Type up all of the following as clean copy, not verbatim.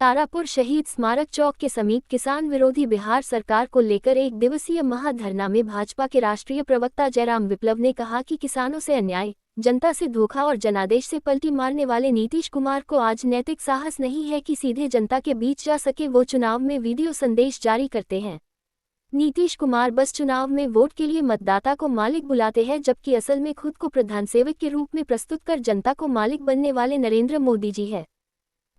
तारापुर शहीद स्मारक चौक के समीप किसान विरोधी बिहार सरकार को लेकर एक दिवसीय महाधरना में भाजपा के राष्ट्रीय प्रवक्ता जयराम विप्लव ने कहा कि किसानों से अन्याय, जनता से धोखा और जनादेश से पलटी मारने वाले नीतीश कुमार को आज नैतिक साहस नहीं है कि सीधे जनता के बीच जा सके। वो चुनाव में वीडियो संदेश जारी करते हैं। नीतीश कुमार बस चुनाव में वोट के लिए मतदाता को मालिक बुलाते हैं, जबकि असल में खुद को प्रधान सेवक के रूप में प्रस्तुत कर जनता को मालिक बनने वाले नरेंद्र मोदी जी है।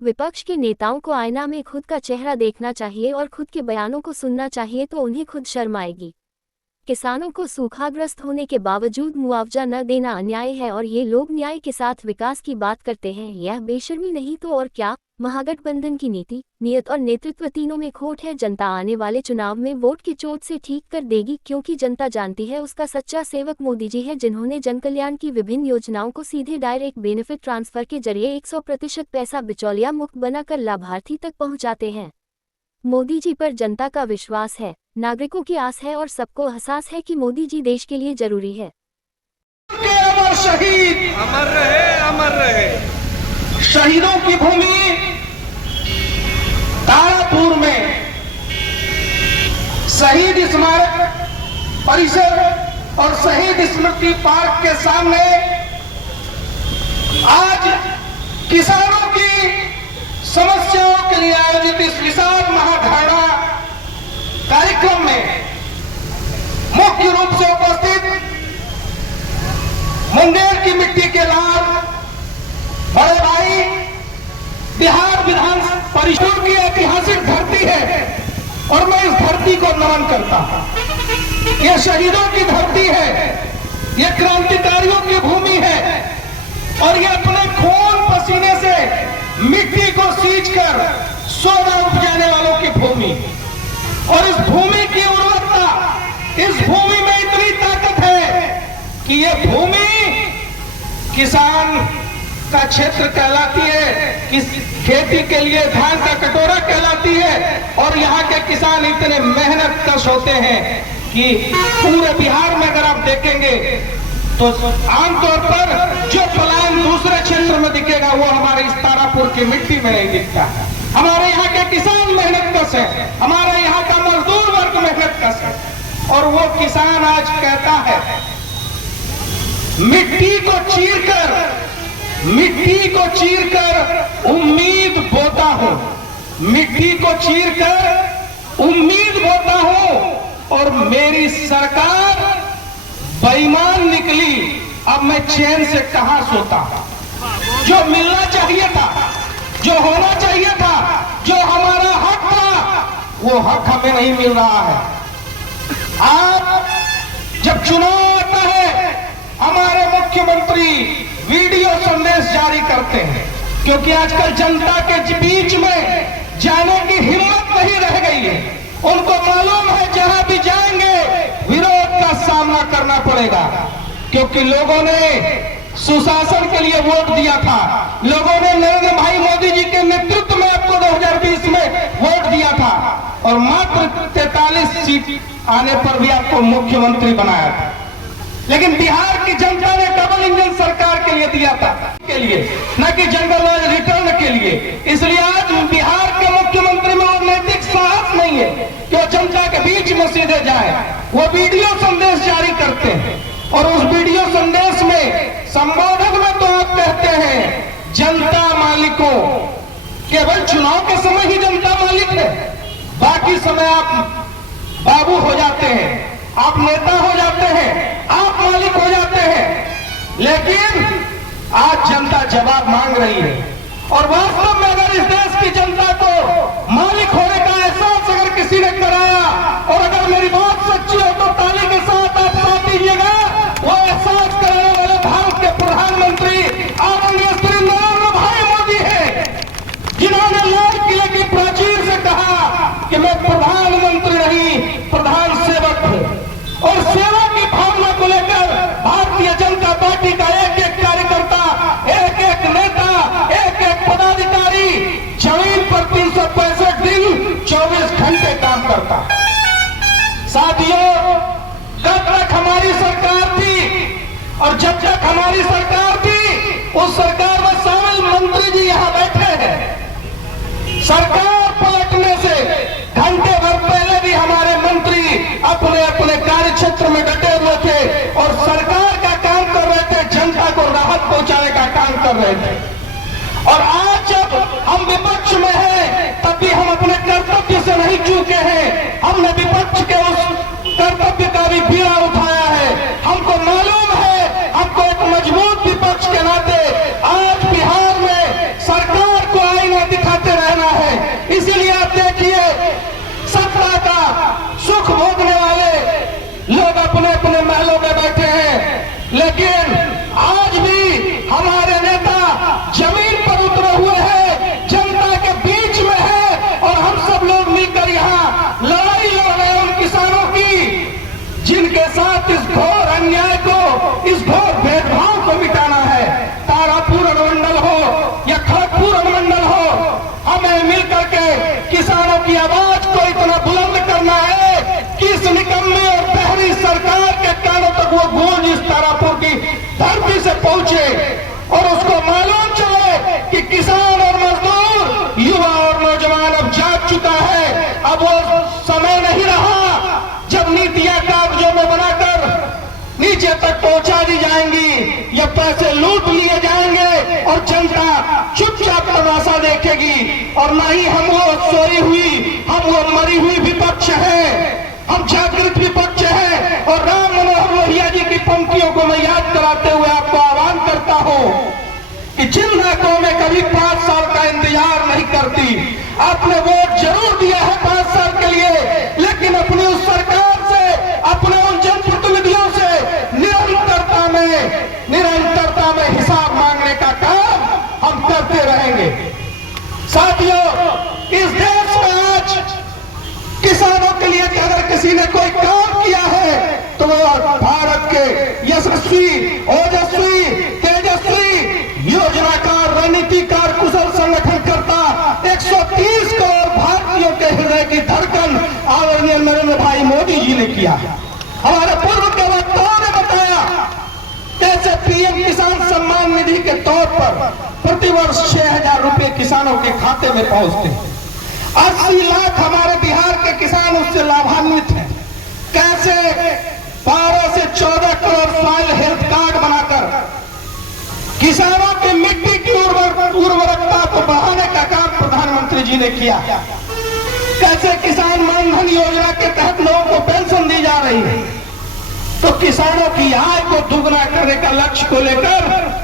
विपक्ष के नेताओं को आईना में खुद का चेहरा देखना चाहिए और खुद के बयानों को सुनना चाहिए, तो उन्हें खुद शर्म आएगी। किसानों को सूखाग्रस्त होने के बावजूद मुआवजा न देना अन्याय है और ये लोग न्याय के साथ विकास की बात करते हैं। यह बेशर्मी नहीं तो और क्या। महागठबंधन की नीति, नियत और नेतृत्व तीनों में खोट है। जनता आने वाले चुनाव में वोट की चोट से ठीक कर देगी, क्योंकि जनता जानती है उसका सच्चा सेवक मोदी जी है, जिन्होंने जनकल्याण की विभिन्न योजनाओं को सीधे डायरेक्ट बेनिफिट ट्रांसफर के जरिए 100% पैसा बिचौलिया मुक्त बनाकर लाभार्थी तक पहुंचाते हैं। मोदी जी पर जनता का विश्वास है, नागरिकों की आस है और सबको एहसास है कि मोदी जी देश के लिए जरूरी है। अमर शहीद अमर रहे, अमर रहे। शहीदों की भूमि तारापुर में शहीद स्मारक परिसर और शहीद स्मृति पार्क के सामने आज किसानों की समस्याओं के लिए आयोजित इस विशाल महाधरना कार्यक्रम में मुख्य रूप से उपस्थित मुंगेर की मिट्टी के लाल बड़े भाई, बिहार विधान परिषद की ऐतिहासिक धरती है और मैं इस धरती को नमन करता हूं। यह शहीदों की धरती है, यह क्रांतिकारियों की भूमि है और यह अपने खून पसीने से मिट्टी को सींचकर सोना उपजाने वालों की भूमि। और इस भूमि की उर्वरता, इस भूमि में इतनी ताकत है कि यह भूमि किसान का क्षेत्र कहलाती है, इस खेती के लिए धान का कटोरा कहलाती है। और यहाँ के किसान इतने मेहनत कश होते हैं कि पूरे बिहार में अगर आप देखेंगे तो आमतौर पर जो पलायन दूसरे क्षेत्र में दिखेगा वो हमारे इस तारापुर की मिट्टी में नहीं दिखता। हमारे यहाँ के किसान मेहनत कश है, हमारे यहाँ का मजदूर वर्ग मेहनत कश है। और वो किसान आज कहता है, मिट्टी को चीरकर उम्मीद बोता हूं, मिट्टी को चीरकर उम्मीद बोता हूं और मेरी सरकार बेईमान निकली, अब मैं चैन से कहां सोता। जो मिलना चाहिए था, जो होना चाहिए था, जो हमारा हक था, वो हक हमें नहीं मिल रहा है। आप जब चुनाव आता है, हमारे मुख्यमंत्री वीडियो संदेश जारी करते हैं, क्योंकि आजकल जनता के बीच में जाने की हिम्मत नहीं रह गई है। उनको मालूम है जहां भी जाएंगे विरोध का सामना करना पड़ेगा, क्योंकि लोगों ने सुशासन के लिए वोट दिया था, लोगों ने नरेंद्र भाई मोदी जी के नेतृत्व में आपको 2020 में वोट दिया था और मात्र 43 सीट आने पर भी आपको मुख्यमंत्री बनाया था। लेकिन बिहार की जनता ने डबल इंजन सरकार के लिए दिया था, के लिए न कि जनरल राज रिटर्न के लिए। इसलिए आज बिहार के मुख्यमंत्री में वो नैतिक साहस नहीं है कि वो जनता के बीच में सीधे जाए। वो वीडियो संदेश जारी करते हैं और उस वीडियो संदेश में संबोधन में तो आप कहते हैं जनता मालिकों, केवल चुनाव के समय ही जनता मालिक है, बाकी समय आप बाबू हो जाते हैं, आप नेता हो जाते हैं, आप मालिक हो जाते हैं। लेकिन आज जनता जवाब मांग रही है और वास्तव में अगर इस देश की जनता को मालिक होने का एहसास अगर किसी ने कराया और अगर मेरी बात सच्ची हो तो ताली के साथ आप साथ दीजिएगा। वो एहसास कराने वाले भारत के प्रधानमंत्री आदरणीय श्री नरेंद्र भाई मोदी है, जिन्होंने लाल किले की प्राचीर से कहा कि मैं प्रधानमंत्री नहीं प्रधान सेवक हूं। और सेवा की भावना को लेकर भारतीय जनता पार्टी का एक एक कार्यकर्ता, एक एक नेता, एक एक पदाधिकारी जमीन पर 365 दिन 24 घंटे काम करता। साथियों, कब तक हमारी सरकार थी और जब तक हमारी सरकार थी उस सरकार में शामिल मंत्री जी यहां बैठे हैं। सरकार पलटने से घंटे भर पहले भी हमारे मंत्री अपने अपने कार्य क्षेत्र में डटे हुए थे और सरकार का काम कर रहे थे, जनता को राहत पहुंचाने का काम कर रहे थे। और आज जब हम विपक्ष में हैं, तब भी हम अपने कर्तव्य से नहीं चूके हैं। हमने विपक्ष के उस कर्तव्य का भी बीड़ा उठाया है। हमको मालूम है, हमको एक मजबूत विपक्ष के नाते आज बिहार में सरकार को आईना दिखाते रहना है। इसीलिए आप देखिए, सत्ता का सुख भोगने वाले लोग अपने अपने महलों में बैठे हैं, लेकिन आज भी हमारे नेता जमीन पर उतरे हुए हैं, जनता के बीच में है और हम सब लोग मिलकर यहाँ लड़ाई लड़ रहे हैं उन किसानों की, जिनके साथ इस घोर अन्याय को, इस घोर भेदभाव को मिटाना है। तारापुर अनुमंडल हो या खड़गपुर अनुमंडल हो, हमें मिलकर के किसानों की आवाज को इतना बुलंद करना है कि इस निकम्मी और बहरी सरकार के कानों तक वो गूंज इस तारापुर की धरती से पहुंचे और उसको मालूम चले कि किसान और मजदूर, युवा और नौजवान अब जाग चुका है। अब वो समय नहीं रहा जब नीतियां कागजों में बनाकर नीचे तक पहुंचा दी जाएंगी या पैसे लूट लिए जाएंगे और जनता चुपचाप तमाशा देखेगी। और न ही हम वो सोई हुई, हम वो मरी हुई विपक्ष है, हम जागृत विपक्ष है। और राम मनोहर लोहिया जी की पंक्तियों को मैं याद कराते हुए आपको आह्वान करता हूं कि जिन कौमें कभी 5 साल का इंतजार नहीं करती, आपने वोट जरूर दिया है 5 साल के लिए, लेकिन अपनी उस सरकार से, अपने उन जनप्रतिनिधियों से निरंतरता में हिसाब मांगने का काम हम करते रहेंगे। साथियों, इस देश में आज किसानों के लिए अगर किसी ने कोई काम किया है तो वो भारत के यशस्वी, ओजस्वी, तेजस्वी, योजनाकार, रणनीतिकार, कुशल संगठन करता 130 करोड़ भारतीयों के हृदय की धड़कन आदरणीय नरेंद्र भाई मोदी जी ने किया। हमारे पूर्व के वक्ताओं ने बताया कैसे पीएम किसान सम्मान निधि के तौर पर प्रतिवर्ष 6,000 रुपए किसानों के खाते में पहुंचते हैं। 80 लाख हमारे बिहार के किसान उससे लाभान्वित हैं। कैसे 12 से 14 करोड़ सॉइल हेल्थ कार्ड बनाकर किसानों की मिट्टी की उर्वरकता को बढ़ाने का काम प्रधानमंत्री जी ने किया। कैसे किसान मानधन योजना के तहत लोगों को पेंशन दी जा रही है। तो किसानों की आय को दुगना करने का लक्ष्य को लेकर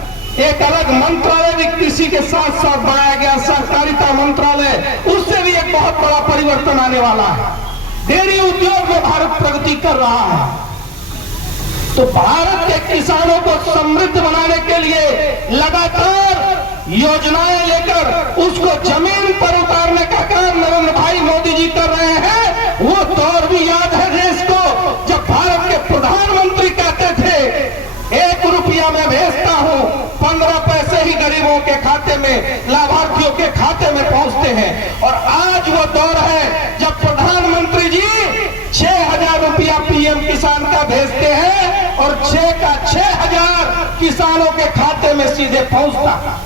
एक अलग मंत्रालय भी कृषि के साथ साथ बनाया गया, सहकारिता मंत्रालय। उससे भी एक बहुत बड़ा परिवर्तन आने वाला है। डेयरी उद्योग में भारत प्रगति कर रहा है। तो भारत के किसानों को समृद्ध बनाने के लिए लगातार योजनाएं लेकर उसको जमीन पर उतारने का काम नरेंद्र भाई मोदी जी कर रहे हैं। वो दौर भी याद है देश को जब भारत के प्रधानमंत्री कहते थे 1 रुपया मैं भेजता हूं, 15 पैसे ही गरीबों के खाते में, लाभार्थियों के खाते में पहुंचते हैं। और आज वो दौर है जब प्रधानमंत्री जी 6,000 रुपया पीएम किसान का भेजते हैं और 6 का 6,000 किसानों के खाते में सीधे पहुंचता।